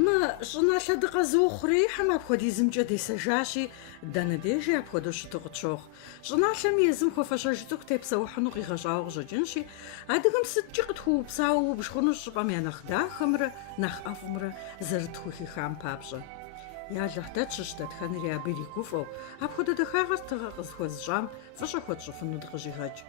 щӏыналъэ дыкъэзыухъури апхуэдизымкӏэ десэжащи, дэнэ дежи апхуэдэу щыту къытщохъу. Щӏыналъэми езым хуэфэщэж цӏыху тепсэухьыну къигъэщӏауэ къыщӏэкӏынщи, адыгэм сыткӏи къытхуупсауэ убж хъуну щӏыпӏэм я нэхъ дахэмрэ нэхъ ӏэфӏымрэ зэрытхухихам папщӏэ. Я лъэхъдэтщ дэтхэнэри абы иригуфӏэу, апхуэдэ дахагъэр тыгъэ къызыхуэзыщӏам фӏыщӏэ хуэтщӏыфыну дыкъыщӏигъэкӏ.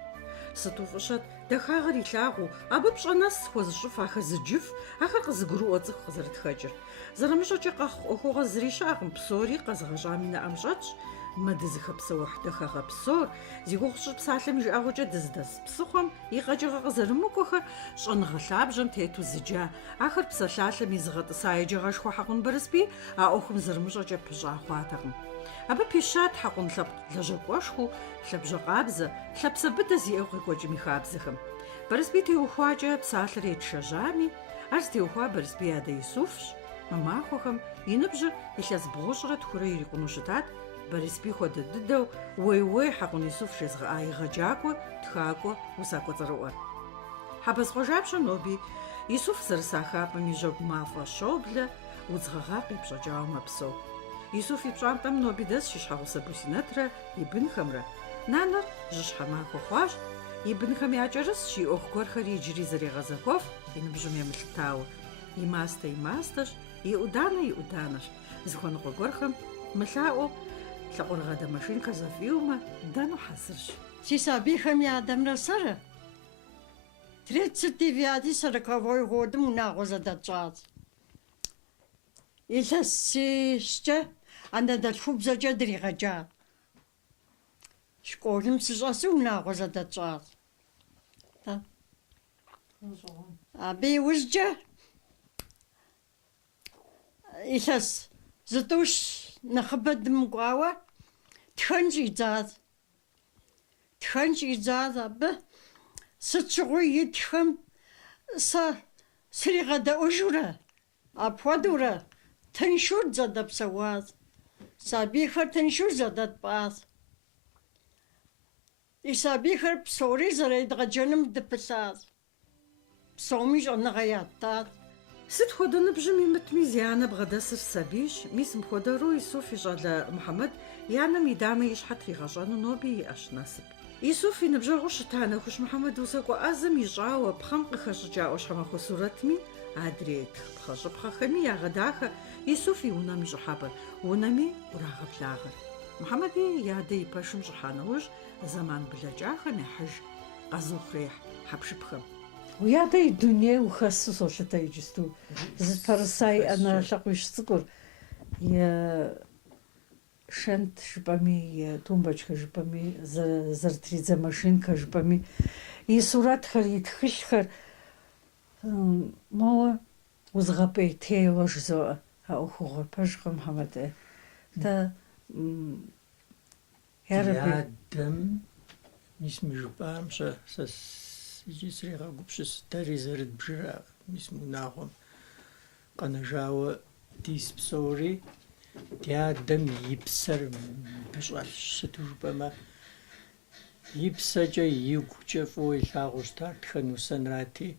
Сыту фӏыщэт дахагъэр илъагъуу, абы пщӏэ нэс хуэзыщӏыф ахэзыджыф, ахэр къызыгурыӏуэ цӏыху къызэрытхэкӏыр. Зэрымыщӏэкӏэ къэхъу ӏуэхугъуэ зыри щыӏэкъым, псори къэзыгъэщӏам и нэӏэм щӏэтщ. Мы дызыхэпсэухь дахагъэ псор, зи гугъу щӏыр псалъэм жиӏэгъуэкӏэ дызыдэс псыхъуэм и къэкӏыгъэ къызэрымыкӏуэхэр щӏэныгъэ лъабжьэм тету зыджа. Ахэр псалъалъэм и зыгъэтӏыса еджэгъэшхуэ Хьэкъун Бырысбий а ӏуэхум зэрымыщӏэкӏэ пыщӏа хъуатэкъым. Абы пищат Хьэкъун лъэпкъ лэжьэкӏуэшхуэу, лъабжьэкъабзэ, лъэпсэ быдэ зиӏэу къекӏуэкӏым и хабзэхэм. Бырысбий теухуакӏэ псалъэр етшэжами, ар зытеухуа Бырысбий адэ Исуфщ. Мы махуэхэм и ныбжьыр илъэс бгъущӏрэ тхурэ ирикъуну щытат, Бырысбий хуэдэ дыдэу уей Хьэкъун Исуф жезгъэӏа егъэджакӏуэ, тхакӏуэ, усакӏуэ цӏэрыӏуэр. Хьэбэзгъуэжапщэ ноби Исуф зэрыса хабэм и жьэгу мафӏэ щоблэ, удзгъэгъа къипщӏэкӏауэ мэпсэу. Исуф и пщӏантӏэм ноби дэсщ и щхьэгъусэ Бусинэтрэ и бынхэмрэ. Нанэр жьыщхьэ махуэ хъуащ, и бынхэм якӏэрысщ и ӏуэху гуэрхэри иджыри зэрегъэзэхуэф, и ныбжьым емылъытауэ. И мастэщ, и ӏуданэщ. Зыхуэныкъуэ гуэрхэм мылъаӏуэу лъакъуэрыгъэдэ машинкэр зэфӏиумэ, дэну хьэзырщ. Си сабийхэм я адамрэ сэрэ 39 годым унагъуэ зэдэтщӏащ. Илъэс си щӏкӏэ анэдэлъхубзэкӏэ дригъэджа. Школым сыщӏэсу унагъуэ зэдэтщӏащ. Абы иужькӏэ илъэс зытӏущ нэхъыбэ дымыкӏуауэ тхэн щӏидзат абы сыт щыгъуи итхэм сэ сригъэдэӏужурэ, апхуэдэурэ тыншур зэдэпсэуащ, сабийхэр тыншур зэдэтпӏащ. И сабийхэр псори зэредгъэджэным дыпылъащ. Псоми щӏэныгъэ ятащ. Сыт хуэдэ ныбжьым имытми зи анэ бгъэдэсыр сабийщ. Мис мыхуэдэру Исуф и щӏалэ Мухьэмэд и анэм и дамэ и щхьэ тригъэщӏэну ноби иӏэщ насып. Исуф и ныбжьэгъур щыта Нэхущ Мухьэмэд усакӏуэ ӏэзэм ищӏауэ пхъэм къыхэщӏыкӏа ӏуащхьэмахуэ сурэтми, адрей пхъэщӏыпхъэхэми ягъэдахэ Исуф и унэм и щӏыхьэбэр, унэми ӏурагъэблагъэр. Мухьэмэди и адэ и пэшым щӏыхьа нэужь зэман блэкӏахэм ехьыж, къэзухъуреихь хьэпшыпхэм. Уи адэ и дуней ухэсу солъытэ иджысту. Зыпэрыса иӏэнэ лъакъуищ цӏыкӏур. Шэнт жыпӏэми, тумбочкэ жыпӏэми, зэрытридзэ машинкэ жыпӏэми, и сурэтхэр, и тхылъхэр моуэ узгъэпӏейтейуэ жызоӏэ а ӏуэхугъуэ пэжкъым Мухьэмэд. Ядам мис мы жыпӏам сэ иджы сригъэгупщыс, дэри зэрыт бжыра мис унагъуэм къэнэжауэ дис псори, дядэм и псэр быщӏэлъщ. Сыту жыпӏэмэ, и псэкӏэ игукӏэ фӏыуэ илъагъуу щытар тхэн усэнрати,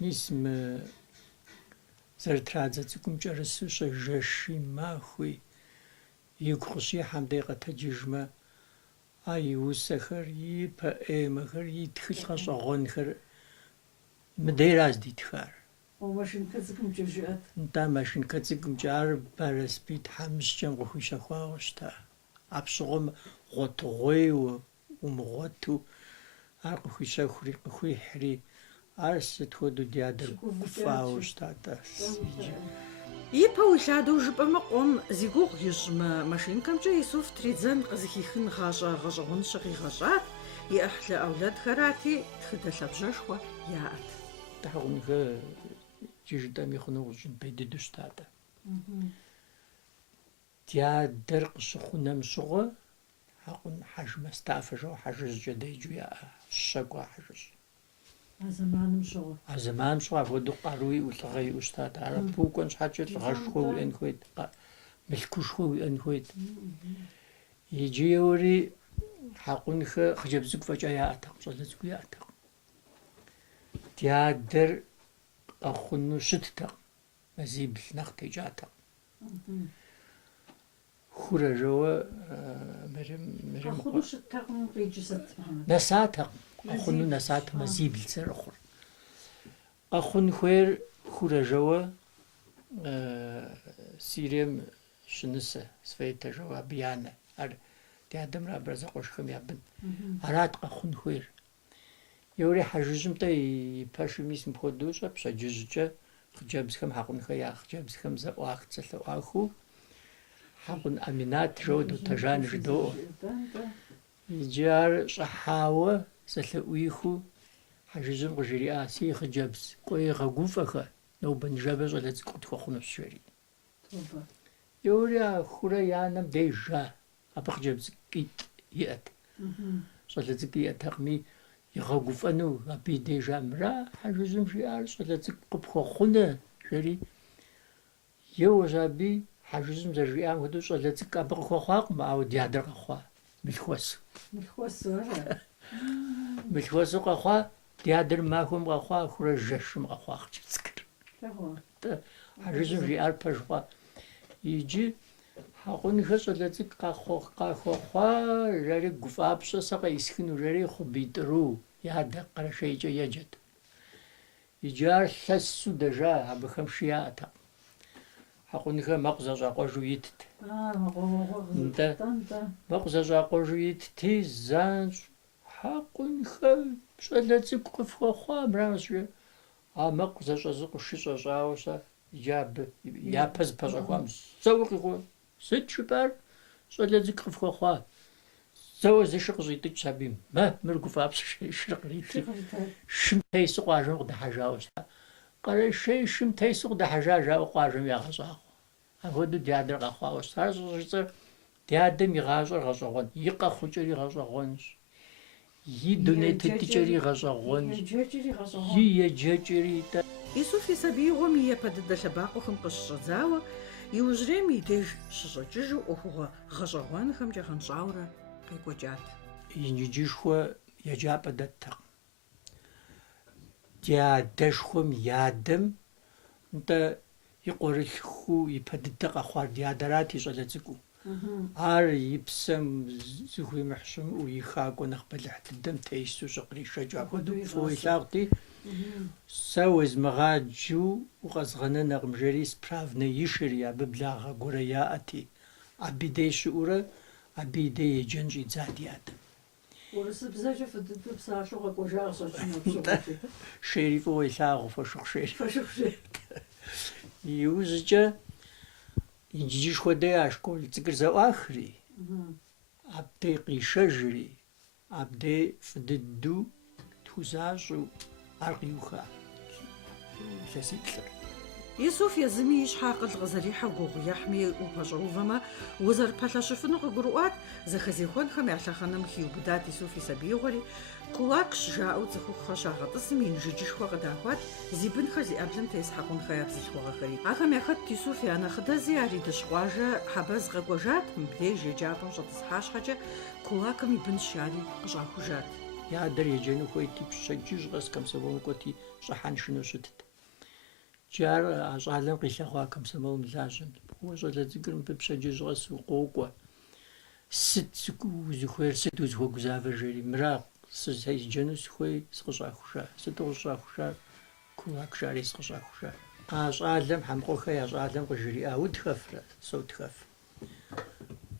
мис мы зэрытрадзэ цӏыкӏум кӏэрысу щӏежэши махуи игу къыщихьэм дэ къэтэджыжмэ, а и усэхэр, и поэмэхэр, и тхылъ гъэщӏэгъуэнхэр мыдейра здитхар. Машинкэ цӏыкӏумкӏэ жиӏэт. НтӀэ машинкэ цӏыкӏумкӏэ ар Бырысбий тхьэмыщкӏэм къыхуищэхуауэ щыта. Абщыгъуэм гъуэтыгъуейуэ, умыгъуэту ар къыхуищэхури, къыхуихьри, ар сыт хуэдэу ди адэр гуфӏауэ щыта. Ипэу илъадэу жыпӏэмэ къуэм зи гугъу ищӏ машинкэмкӏэ Исуф тридзэн къызыхихын гъащӏэ гъэщӏэгъуэнщэ къигъэщӏат, и ӏыхьлы ӏэулэдхэрати, тхыдэ лъабжьэшхуэ яӏэт. Хьэкъунхэ иджы жытӏэми хъуну къыщӏын пей дыдэу щытатэ. Ди адэр къыщыхъунэм щыгъуэ Хьэкъун хьэж мастафэ жэу хьэжыжькӏэ деджэу яӏэ, щэкӏуэ хьэжыжь. А зэманым щыгъуэ. А зэманым щыгъуэ апхуэдэу къару иӏэу лӏыгъэ иӏэу щытат. Ар пыукӏуэн щхьэкӏэ лӏыгъэшхуэ уиӏэн хуейт, мылъкушхуэ уиӏэн хуейт. Иджы еуэри Хьэкъунхэ хъыджэбз цӏыкӏу фӏэкӏа яӏэтэкъым, щӏалэ цӏыкӏу яӏэтэкъым. Ди адэр къэхъуну щыттэкъым. мазибл нэхъ текӀатэкъым. Хурэ жэуэ мырым Хъуну щыттакъым къикӀысэт Мухьэмэд. нэсатэкъым. Къэхъуну нэсат мазибл зэрыхъур. Къэхъун хуейр хурэ жэуэ Сирием щынысэ сфейтэ жэуэ абы и анэ. Ар ди адэмрэ абрэзэкъуэшхэм я бын. Арат къэхъун хуейр. Еуэри хьэжыжьым-тӀэ и пэшым исым хуэдэу щӀэ пщэдджыжькӀэ хъыджэбзхэм хьэкъунхэр я хъыджэбзхэм зэӀуах зэлъэӀуахыу хьэкъун Аминат жэуэ дотэжан жыдоӀуэ. Иджы ар щӀыхьауэ зэлъэӀуихыу хьэжыжьым къыжриӀа: «Си хъыджэбз, кӀуэи гъэгуфӀэхэ, нобэ ныжэбэ щӀалэ цӀыкӀу тхуэхъунущ», жери. Еуэри а хурэ и анэм деж жа. Абы хъыджэбз цӀыкӀитӀ иӀэт. щӀалэ цӀыкӀу иӀэтэкъыми, игъэгуфӀэну абы и деж мыра хьэжыжьым жиӀар щӀалэ цӀыкӀу къыпхуэхъунэ, жери. Еуэщ аби хьэжыжьым зэрыжиӀам хуэдэу щӀалэ цӀыкӀу абы къыхуэхъуакъым, ауэ ди адэр къэхъуа мылъхуэсу. Мылъхуэсу къэхъуа, ди адэр махуэм къэхъуа, хурэ жэшым къэхъуа хъыджэбз цӀыкӀур. Хьэжыжьым жиӀар пэж хъуа. Иджы хьэкъунхэр щӀалэ цӀыкӀу къахуэхъуа, жери гуфӀапщӀэ сэ къесхыну, жери хъубитӀру и адэ къэрэшейкӀэ еджэт. Иджы ар лъэсу дэжа, абыхэм шы яӀэтэкъым. Хьэкъунхэр мэкъу зэщӀакъуэжу итт. Мэкъу зэщӀакъуэжу итти, занщ хьэкъунхэр щӀалэ цӀыкӀу къыфхуэхъуа, мыращ. А мэкъу зэщӀэзыкъу шыщӀэщӀауэ щэ иджы абы япэ зыпэщӀэхуам зэуэ къихуэ. Сыт жыпӀар? ЩӀалэ цӀыкӀу къыфхуэхъуа. Зэуэ зы шы къыщӀитӀыкӀ сабийм. Мыр гуфӀапщӀэ, шыр кърити. Шым тесу къуажэм къыдыхьэжауэ щыта. Къэрэшей шым тесу къыдыхьэжа жаӀэу къуажэм ягъэщӀагъуэ. Апхуэдэу ди адэр къэхъуауэ щыта. Ар щӀыщӀыр ди адэм и гъащӀэр гъэщӀэгъуэн. И къэ хъукӀэри гъэщӀэгъуэнщ. И дуней тетыкӀэри гъэщӀэгъуэнщ. И еджэкӀэри. Исуф и сабиигъуэм и япэ дыдэ лъэбакъуэхэм къыщыщӀэдзауэ, иужьрейм и деж щыщӀэкӀыжу Ӏуэхугъуэ гъэщӀэгъуэнхэмкӀэ гъэнщӀауэрэ къекӀуэкӀат. Инджыджышхуэ еджапӀэ дэттэкъым. Ди адэшхуэм и адэм нтӀэ и къуэрылъху и пэ дыдэ къэхъуар ди адэрат и щӀалэ цӀыкӀуу. Ар и псэм зыхуимыхь щымыӀэу и хакӀуэ нэхъ бэлыхь дыдэм тесу щыкъришэкӀ. Апхуэдэу фӀыуэ илъагъурти, сэ уезмыгъаджэу укъэзгъэнэнакъым, жери справнэ ишэри, абы благъэ гуэрэ яӀэти. Абы и дей щыӀуурэ, абы и дей еджэн щӀидза ди адэм. Урысыбзэкӏэ фыдыдэ псалъэу къэкӏуэжа къыщӏэкӏыну. Шейри фӀыуэ илъагъуу фошыгъу шейри. Иужькӏэ инджыжышхуэ дей а школ цӀыкӀур зэӀуахри, абдей къишэжри, абдей фӀы дыдэу тхузащӀэу ар къиуха илъэсиплӏыр. Исуф езыми и щхьэ акъыл къызэрихьэу гугъу ехьми упэщӀэувэмэ, узэрыпэлъэщыфыну къыгурыӀуат, зэхэзехуэнхэм я лъэхъэнэм хиубыдат Исуф и сабиигъуэри, кулакщ жаӀэу цӀыхухъухэр щагъэтӀысым инжыджышхуэ къыдахуат, зи бынхэр зи Ӏэблэм тес хьэкъунхэ я бзылъхугъэхэри. Ахэм яхэтт Исуф и анэ хъыдэзи, ар и дыщ къуажэ Хьэбэз къэкӀуэжат, мыбдеж еджапӀэм щӀэтӀысхьа щхьэкӀэ кулакым и бын щари къыщӀахужат. И адэр еджэну хуейти, пщэдджыжь къэс комсомолым кӀуэти щӀыхьэн шынэу щытт. Джар а щӏалэм къилъэгъуа комсомол мылажьэм. Фӏыуэ щӏалэ цӏыкӏур мыбы пщэдджыжь къэс укъокӏуэ. Сыт узыхуейр, сыт узыхуэгузавэр жери. Мыра сызджэну сыхуей, сыкъыщӏахужа. Сыту къыщӏахужар? Кулак жари сыкъыщӏахужа. А щӏалэм хьэмкъуэхэр я щӏалэм къыжриӏа: «Утхэфрэ?» «Сотхэф».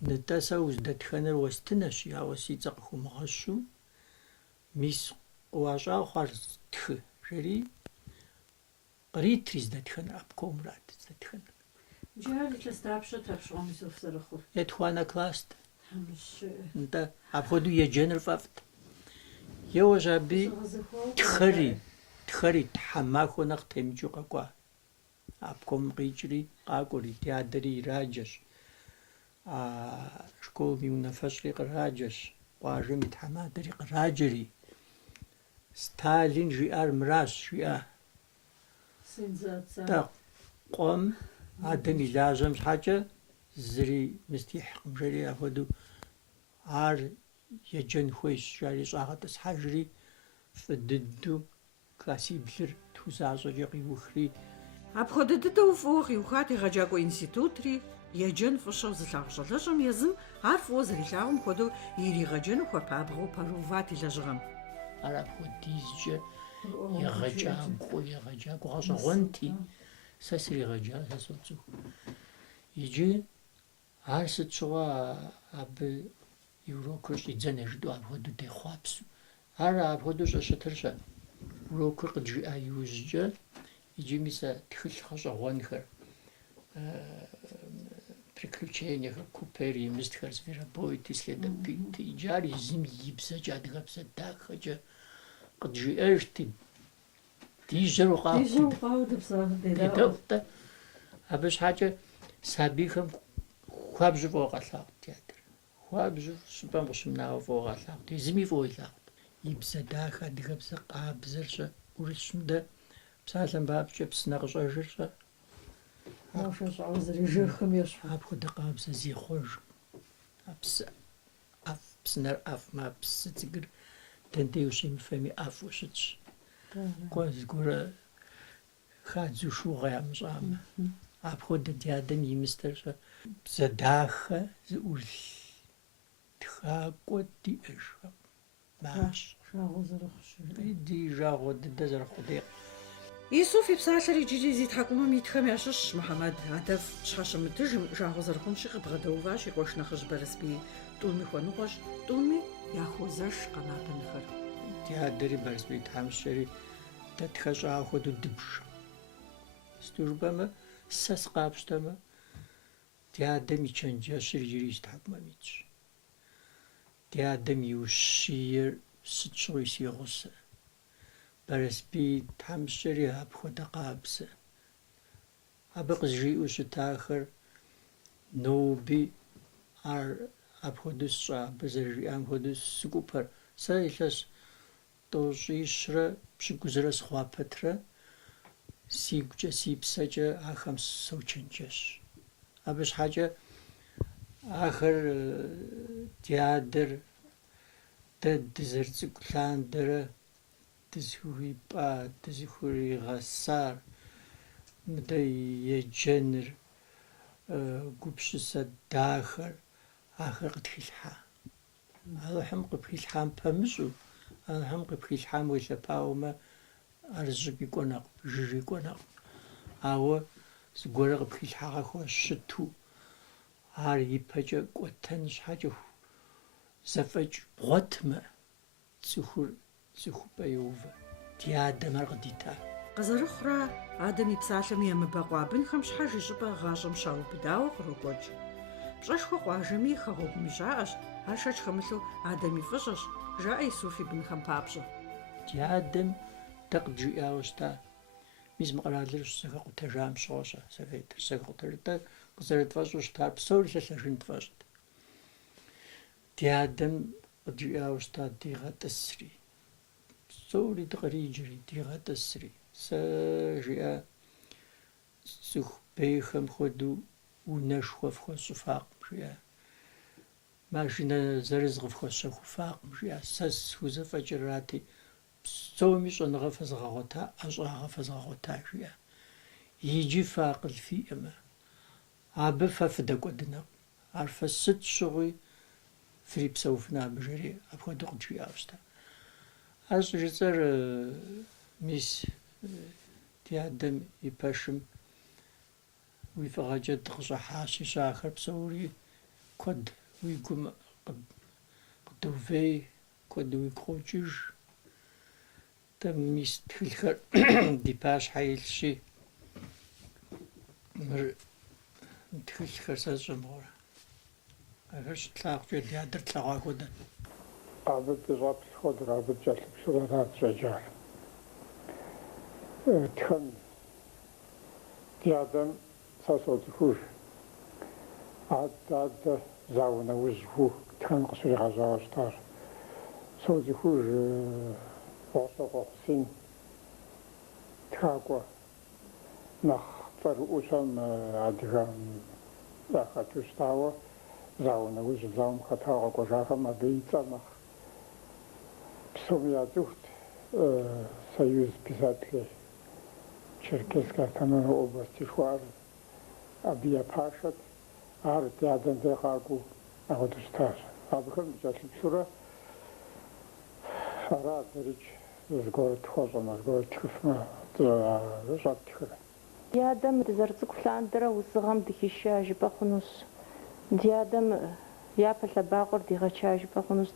«НтӀэ сэ уздэтхэныр уэстынэщ, ауэ си цӀэ къыхумыгъэщу, мис къыуащӏа хъуар тхы», жери. Къритри здэтхэныр, обкомрат здэтхэныр. Джар илъэс дапщэ тхьэпщкъуам Исуф зэрыхъур? Етхуанэ класст. НтӀэ апхуэдэу еджэныр фӀэфӀт. Еуэщ аби тхэри тхьэмахуэ нэхъ темыкӀыу къэкӀуа. Обком къикӀри къакӀуэри, ди адэри ираджэщ. А школым и унафэщӀри къраджэщ. Къуажэм и тхьэмадэри къраджэри. Сталин жиӀар мыращ жиӀа. Къуэм адэм и лажьэм щхьэкӀэ зыри мыстихькъым, жери. Апхуэдэу ар еджэн хуейщ, жари щӀагъэтӀысхьэжри, фӀы дыдэу классиблыр тхузащӀэкӀэ къиухри. Апхуэдэ дыдэу фӀыуэ къиухат егъэджакӀуэ институтри, еджэн фӀыщэу зылъагъу щӀалэщӀэм езым ар фӀыуэ зэрилъагъум хуэдэу иригъэджэну хуапабгъэу пэрыуват и лэжьыгъэм. ар апхуэдизкӀэ егъэджакӀуэ гъэщӀэгъуэнти, сэ сригъэджа, сэ соцӀыху. Иджы ар сыт щыгъуэ абы и урокыр щӀидзэнэ жыдӀэу апхуэдэу техъуапсэу. Ар апхуэдэу щӀэщытырщ урокыр къыджиӀа иужькӀэ, иджыми сэ тхылъ гъэщӀэгъуэнхэр, приключениехэр, купер имыстхэр зверобойти, следопыты, иджы ар езым и бзэкӀэ, адыгэбзэ дахэкӀэ къыджиӀэжти, дижьэу къаудэ. Абы щхьэкӀэ сабийхэм хуабжьу фӀыуэ къэлъагъут театр. Хуабжьу щӀыпӀэм къыщымынауэ фӀыуэ къэлъагъут. Езыми фӀыуэ илъагъут. И бзэ дахэ, адыгэбзэ къабзэр щӀы. Урысщым дэ псалъэм папщӀэ псынэ къыщӀэжыр щӀы. Апхуэдэ къабзэ зехъуэж. Псынэр ӀэфӀмэ, псы цӀыкӀур дэнтей ущимыфэми ӀэфӀу щытщ. Зыгуэрэ хадзу шыугъэ ямыщӀамэ. Апхуэдэ ди адэм имыстэр щӀы. Бзэ дахэ зыӀурылъ тхакӀуэ диӀэжкъым. Мащ. Ди жагъуэ дыдэ зэрыхъудей. Исуф и псалъэр иджыри зи тхьэкӀумэм итхэм ящыщщ Мухьэмэд. АдэфӀ щхьэщымытыжым жагъуэ зэрыхъунщи къыбгъэдэуващ и къуэш нэхъыжь Бэрыспий. ТӀуми хуэныкъуэщ, тӀуми яхуозэш къэнапэнэхэр. Ди адэри Бэрыспий тхьэмыщкӀэри дэтхэщӀа хуэдэу дыбж. Стужбэмэ сэ скъапщтэмэ, ди адэм и чэнджэщыр иджыри зи тхьэкӀумэм итщ. Ди адэм и ущийр сыт щыгъуи си гъусэ. Бэрыспий тхьэмыщкӀэри апхуэдэ къабзэ. Абы къызжиӀэу щытахэр ноби ар апхуэдэу сщӀа, абы зэрыжиӀам хуэдэу сыгупэр. Сэ илъэс тӀощӀищрэ пщӀыгузрэ схъуа пэтрэ сигукӀэ, си псэкӀэ ахэм сочэнджэщ. Абы щхьэкӀэ ахэр ди адэр дэ дызэрыцӀыкӀу лъандэрэ дызыхуипӀа, дызыхуригъэсар, мыдэ еджэныр, гупсысэ дахэр, ахэр къытхилъхьа. Алыхьым къыпхилъхьам пэмыщӀу, Алыхьым къыпхилъхьам уелъэпауэмэ, ар зыщӀыпӀи кӀуэнакъым, жыжи кӀуэнакъым. Ауэ зыгуэрэ къыпхилъхьа щыту, ар ипэкӀэ кӀуэтэн щхьэкӀэ зэфӀэкӀ бгъуэтмэ, цӀыхур цӀыхупӀэ йоувэ. Ди адэм ар къыдита. Къызэрыхъурэ адэм и псалъэм емыбэ къуабынхэм щхьэж и щӀыпӀэ гъащӀэм щаубыдауэ кърокӀуэкӀ. ПщӀэшхуэ къуажэми хэгъуэгуми щаӀэщ, ар шэч хэмылъу адэм и фӀыщӀэщ, жаӀэ Исуф и бынхэм папщӀэ. Ди адэм дэ къыджиӀауэ щта. Мис мы къэралыр зэхэкъутэжам щыгъуэщ Советыр. Зэхэкъутэж къызэрытфӀэщӀу щытар псори лъэлъэжын тфӀэщӀт. Ди адэм къыджиӀауэ щта дигъэтӀысри. Псори дыкъриджри, дигъэтӀысри. Сэ жиӀэ цӀыху бейхэм хуэдэу унэшхуэ фхуэщӀыфакъым жиӀэ. Машинэ зырыз къыфхуэщэхуфакъым жиӀэ. Сэ схузэфӀэкӀырати, псоми щӀэныгъэфэ зыгъэгъуэта, ӀэщӀагъэфэ зыгъэгъуэта жиӀэ. Иджы фэ акъыл фиӀэмэ. Абы фэ фыдэкӀуэдынэкъым. Ар фэ сыт щыгъуи фрипсэуфын абы жери апхуэдэу къыджиӀауэ щта. Ар щӀыжыцӀэр мис ди адэм и пэшым уи фӀыгъэкӀэ дыкъыщӀыхьащи, щахэр псори куэд уи гум къыдовей, куэд уигу къокӀыж. Мис тхылъхэр ди пащхьэ илъщи, мыр тхылъхэр сэ сщӀымыгъуэрэ. Ахэр щытлъагъукӀэ ди адэр тлъэгъуа хуэдэ. Абы дыщӀэплъ хуэдэр, абы кӀэлъыплъурэрат щӀеджар. Тхэн ди адэм сэ соцӀыхуж. Адэ зауэ нэужьу тхэн къыщригъэжьауэ щытар. СоцӀыхуж гъуэлъэ тхакӀуэ нэхъ цӀэрыӀуэщэм адыгэм яхэту щытауэ зауэ нэужь зауэм хэтауэ къэкӀуэжахэм абы и цӀэр нэхъ псоми ядзыхут Союз писателей Черкесска автономия области шуар абия пашат ар тядан де хагу агодстар абхам жаслшура ара дэрж згорт хозона згорт тхфма жатхра Дядам дызэрыцӏыкӏу лъандэрэ усыгъэм дыхища жыпӏэ хъунущ. Дядам япэ лъэбакъуэр дигъэча жыпӏэ хъунущ.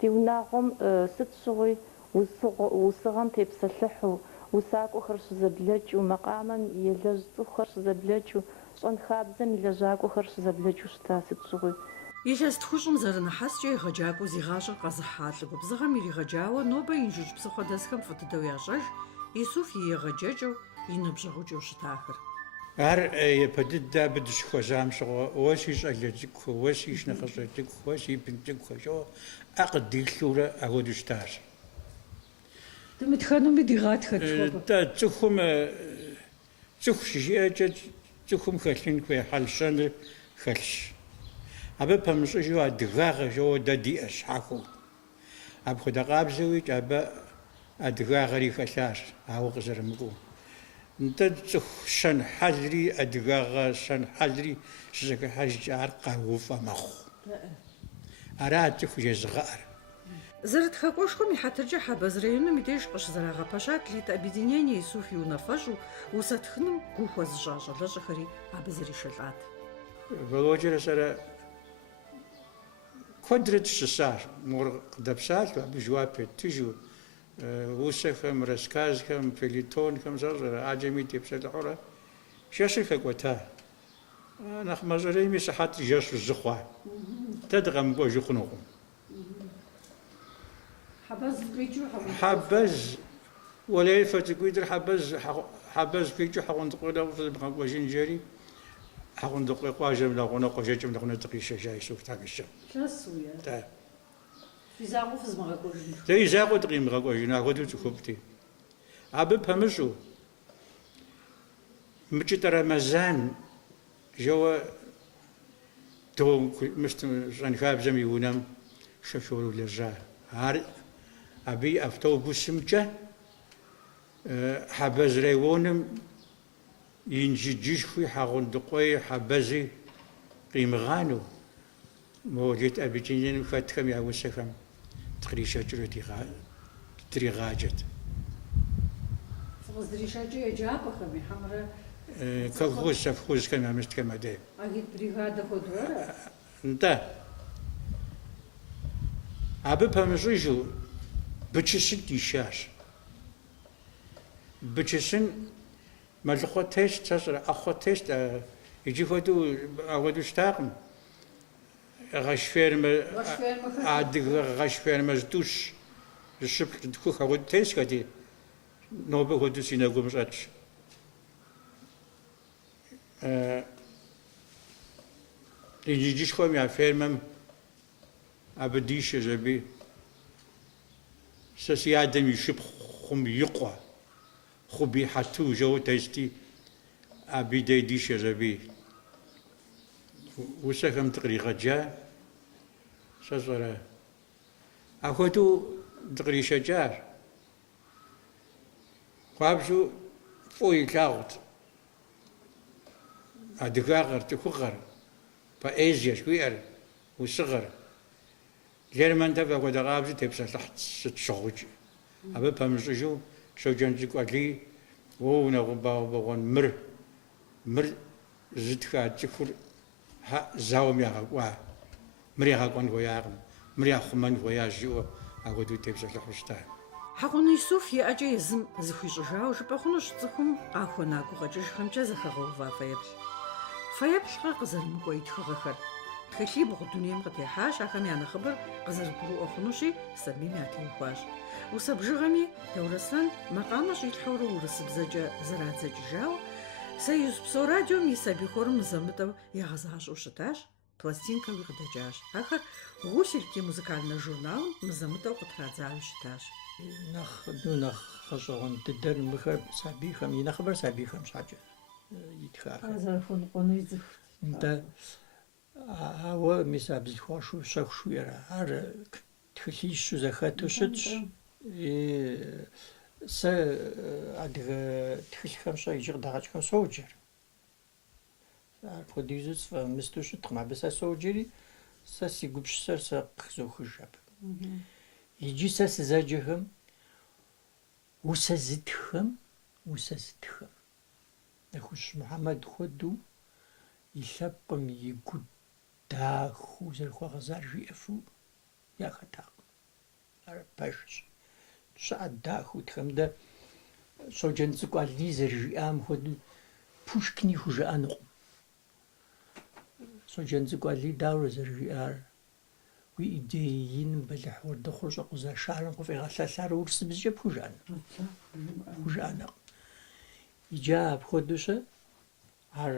Ди унагъуэм сыт щыгъуи усыгъэм тепсэлъыхьу, усакӏуэхэр щызэблэкӏыу, макъамэм елэжь цӏыхухэр щызэблэкӏыу, щӏэнхабзэм и лэжьакӏуэхэр щызэблэкӏыу щыта сыт щыгъуи. Илъэс тхущӏым зэрыныхьэскӏэ егъэджакӏуэ зигъащӏэр къэзыхьа лӏы губзыгъэм иригъэджауэ нобэ инжыч псыхъуэ дэсхэм фӏы дыдэу ящӏэж Исуф и егъэджэкӏэу и ныбжьэгъукӏэу щытахэр. Ар епэ дыдэ абы дыщыхуэжьам щыгъуэ уэ си щӏалэ цӏыкӏу, уэ си шынэхъыщӏэ цӏыкӏу, уэ си бын цӏыкӏу щӏауэ ӏэ къыдилъурэ апхуэдэу щытащ. Дымытхэнуми дигъатхэт хуабэ. Цӏыхум цӏыху щыжиӏэкӏэ цӏыхум хэлъын хуей хьэлщэныр хэлъщ. Абы пэмыщӏыжу адыгагъэ жьауэ дэ диӏэщ щхьэхуэу. Апхуэдэ къабзэуи абы адыгагъэри хэлъащ, ауэ къызэрымыкӏуэу. Нтӏэ цӏыху щэн хьэлри адыгагъэ щэн хьэлри щызэхыхьэжкӏэ ар къауфӏэ мэхъу. Арат цӏыху жезыгъэӏэр. Зэрытхэкӏуэшхуэм и хьэтыркӏэ Хьэбэз районым и деж къыщызэрагъэпэщат Лит-объединение Исуф и унафэщӏу усэ тхыным гу хуэзыщӏа щӏалэщӏэхэри абы зэришэлӏат. Володя сэрэ куэдрэ тщысащ, мор къыдэпсалъэу, абы жэуап петыжу, усэхэм, рассказхэм, фелетонхэм зэрыщӏэрэ ӏэджэми тепсэлъыхьурэ жэщыр хэкӏуэта. Нэхъ мащӏэрейми сыхьэт жэщу зыхъуа. Дэ дыкъэмыкӏуэжу хъунукъым. Хьэбэз уэлэфэ цӏыкӏуитӏыр хьэбэз хуикӏыу хьэгъуэнтӏыкъуэкӏэ фызыбгъэкӏуэжын жери хьэгъуэнтӏыкъуей къуажэм лэгъунэ къуажэкӏэм лэгъунэ дыкъищэжа Исуф тагъыщэ. Лъэсуе. Фи закъуэ фызмыгъэкӏуэжын. Дэ и закъуэ дыкъимыгъэкӏуэжын, апхуэдэу цӏыхубти. Абы пэмыщӏу мыкӏытӏэ Рэмэзан жэуэ щӏэнхабзэм и унэм шофёру лэжьа. Ар абы и автобусымкӏэ Хьэбэз районым инджыджышхуи, хьэгъуэнтӏыкъуей, хьэбэзи къимыгъану мо Лит-объединением хэтхэм я усэхэм дыкъришэкӏыурэ дригъаджэт. Фыкъыздыришэкӏэ еджапӏэхэм ихьэмрэ Колхоз, совхозхэм ямыщтхэм адей. агитбригадэ хуэдурэ? НтӀэ. Абы пэмыщӏыжу бычысын дишащ. Бычысын мэлыхъуэ тест, сэ щӏэрэ ӏэхъуэ тест, иджы хуэдэу щытакъым. Гъэщ фермэ, адыгэ гъэщ фермэ зытӏущ, зыщыплъ тхух ауэду тест хэти, нобэ хуэдэу си нэгум щӏэтщ. Иджыджышхуэм я фермэм абы дишэщ аби. Сэ си адэм и шыпхъум икъуэ, хъуби хьэту жэуэ тести, абы дэ дишэщ аби. Усэхэм дыкъригъэджа, сэ щӏэрэ. Апхуэдэу дыкъришэкӏащ. Хуабжьу фӏыуэ илъагъут. Адыгагъэр, цӏыхугъэр, поэзие жыхуиӏэр, усыгъэр. Лермонтов апхуэдэ къабзэу тепсэлъыхьт сыт щыгъуикӏ. Абы пэмыщӏыжу Шоджэн цӏыкӏу Алий унэгъуэбагъуэн мыр зытха цӏыхур зауэм ягъэкӏуа. Мыр ягъэкӏуэн хуеякъым, мыр яхъумэн хуеящ жыӏэу апхуэдэу тепсэлъыхьу щытащ. Хьэкъуэн Исуф иӏэкӏэ езым зыхуищӏыжауэ жыпӏэ хъунущ цӏыхум къахуэна гукъэкӏыжхэмкӏэ зэхэгъэува фэеплъ. Фэеплъкъэ къызэрымыкӏуэ и тхыгъэхэр. Тхылъибгъу дунейм къытехьащ, ахэм я нэхъыбэр къызэрыгурыӏуэ хъунущи, сабийм ятеухуащ. Усэбжыгъэми Даурыслъэн макъамэ щӏилъхьэурэ урысыбзэкӏэ зэрадзэкӏыжауэ, Союз Псо радиом и сабий хорым мызэмытӏэу ягъэзащӏэу щытащ, пластинкэуи къыдэкӏащ. Ахэр «Гусельки» музыкальнэ журналым мызэмытӏэу къытрадзауи щытащ. Нэхъ гъэщӏэгъуэн дыдэр мыхэр сабийхэм, и нэхъыбэр сабийхэм щхьэкӏэ итхахэр. Зэрыхуэныкъуэну идзыху. НтӀэ, ауэ мис а бзылъхуэшхуэ щэху жиӏэрэ. Ар тхылъищу зэхэту щытщ. сэ адыгэ тхылъхэм щэ иджы къыдагъэкӏхэм соуджэр. Апхуэдизу сфэмысту щыткъым. Абы сэ соуджэри сэ си гупшысэр сэ къызохыж абы. Иджы сэ сызэджэхэм усэ зытххэм Нэхущ Мухьэмэд хуэдэу и лъэпкъым и гу дахыу зэрыхуэгъэзар жиӏэфу яхэтакъым. Ар пэжщ. щыӏэ дахыу тхэм дэ щоджэн цӏыкӏу Али зэрыжиӏам хуэдэу Пушкини хужыӏэнукъым. щоджэн цӏыкӏу Али дауэ зэрыжиӏар? Уи идей иным бэлыхь уэрдэхъур щӏэкъузэшарым къыфӏигъэлъэлъар урысыбзкӏэ пхужыӏэнукъым. Иджы апхуэдэу щэ ар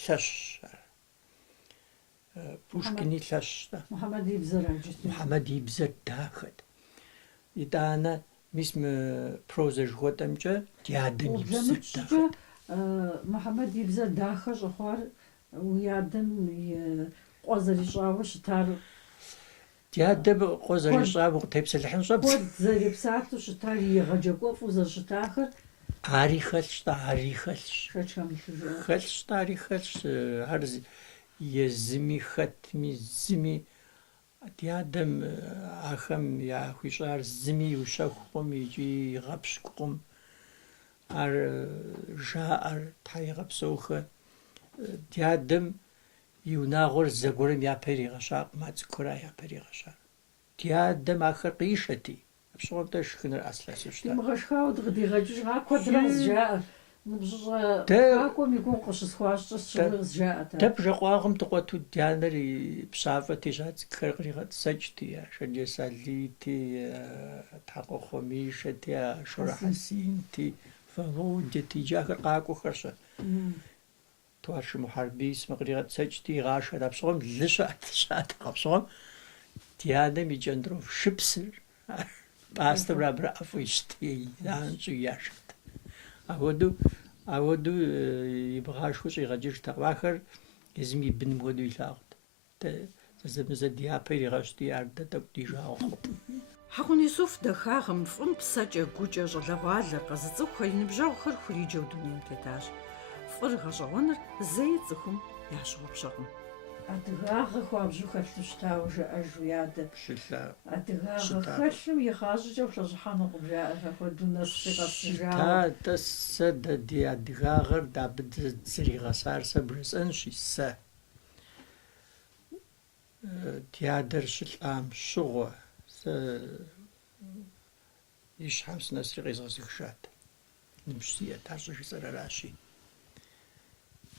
лъэщщ. Пушкини лъэщщ. Мухьэмэд и бзэр аджысту. Мухьэмэд и бзэр дахэт. ИтӀанэ мис мы прозэ жыхуэтӏэмкӏэ ди адэм и бзэр дахэт. Мухьэмэд и бзэр дахэ щӏыхъуар уи адэм и къуэ зэрищӏауэ щытар Ди адэм къуэ зэрищӏауэ къытепсэлъыхьын щӏэбдз. куэд зэрепсалъэу щытар и гъэджакӏуэфӏу зэрыщытахэр Ари хэлъщ-тӏэ, ари хэлъщ. шэчхэм ишыжыӏэ. Хэлъщ-тӏэ, ари хэлъщ. Ар езыми хэтми зыми ди адэм ахэм яхуищӏар зыми иущэхукъым икӏи игъэпщкӏукъым. Ар жаӏэр Тхьэ игъэпсэухэ. Ди адэм и унагъуэр зэгуэрым япэ иригъэщакъым, а цӏыкӏухэр япэ иригъэщар. Ди адэм ахэр къишэти. Апщӏэуэм дэ шхыныр ӏэслъэсу щытат. Имыгъэшхауэ дыкъыдигъэкӏыж куэдрэ къызжаӏэ. Ныбжьыщӏэ къакӏуэм и гугъу къыщысхуащӏэ щыгъуи къызжаӏэт. Дэ бжэкъуагъым дыкъуэту ди анэр и пщафӏэ тещӏа цӏыкӏухэр къригъэцэкӏти, Шэрджэс Алийти, Тхьэкъуэхъуэмишэти, Шорэ Хьэсинти, Володяти, иджы ахэр къакӏуэхэрщ. Туаршы Мухьэрбий къригъэцэкӏти, игъашэт. Апщӏэуэм лы щыӏэт. Апщӏэуэм ди анэм и кӏэнтӏроф шыпсыр пӏастэм абрэ ӏэфӏу ищтей, анщӏу яшэт. Ауэдэу ибгъашхуэу щӏигъэкӏыжтэкъым. Ахэр езым и быным хуэдэу илъагъут. Зэзэмызэ ди япэ иригъэщти, ар дэ тӏэкӏу ди жагъуэ хъурт. Хьэкъун Исуф дахагъым фӏым псэкӏэ, гукӏэ, щӏалэгъуалэр, къэзыцӏыхухэр, и ныбжьэгъухэр хуриджэу дунейм тетащ. Фӏыр гъэщӏэгъуэныр зэи цӏыхум ящыгъупщэкъым. Адыгагъэ хуабжьу хэлъу щытауэ жаӏэж уи адэ. Щылъа. Адыгагъэ хэлъым игъащӏэкӏэ ухущӏыхьэнукъым жаӏэр апхуэдэу нэщхъи къэсыжауэ. Щытатӏэ сэ дэ ди адыгагъэр абы зригъэсар сэ бжесӏэнщи, сэ ди адэр щылӏам щыгъуэ сэ и щхьэм сынэсри къезгъэзыхыжат. Ныбжь сиӏэт, ар щӏыжысӏэр аращи.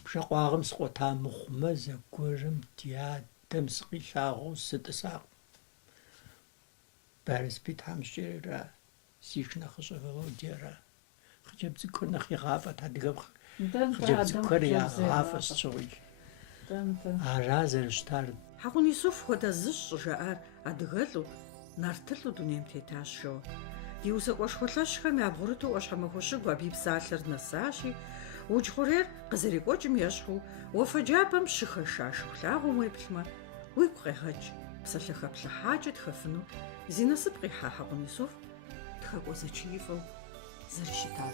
Бжэкъуагъым сыкъуэта мыхъумэ, зэгуэрым ди адэм сыкъилъагъуу сытӏысакъым. Бэрысби тхьэмыщкӏэра, сиш нэхъыщӏэ Володяра. Хъыджэбз цӏыкӏухэр нэхъ игъафӏэт адыгэм. Хъыджэбз цӏыкӏухэр ягъафӏэ сщыгъуи. Ара зэрыщытар. Хьэкъун Исуф хуэдэ зыщ щӏыжаӏар адыгэлӏу, нартылъу дунейм тетащ жо. Ди усакӏуэшхуэ лъэщхэм ябгъурыту ӏуащхьэмахуэ щыгу абы и псалъэр нэсащи, удж хъурейр къызэрикӏуэкӏым ещхьу, уафэджапӏэм щыхэша шыхулъагъуэм уеплъмэ, уигу къегъэкӏ псалъэхэплъыхьакӏэ тхэфыну зи насып къихьа Хьэкъун Исуф тхэкӏуэ зэчиифӏэу зэрыщытар.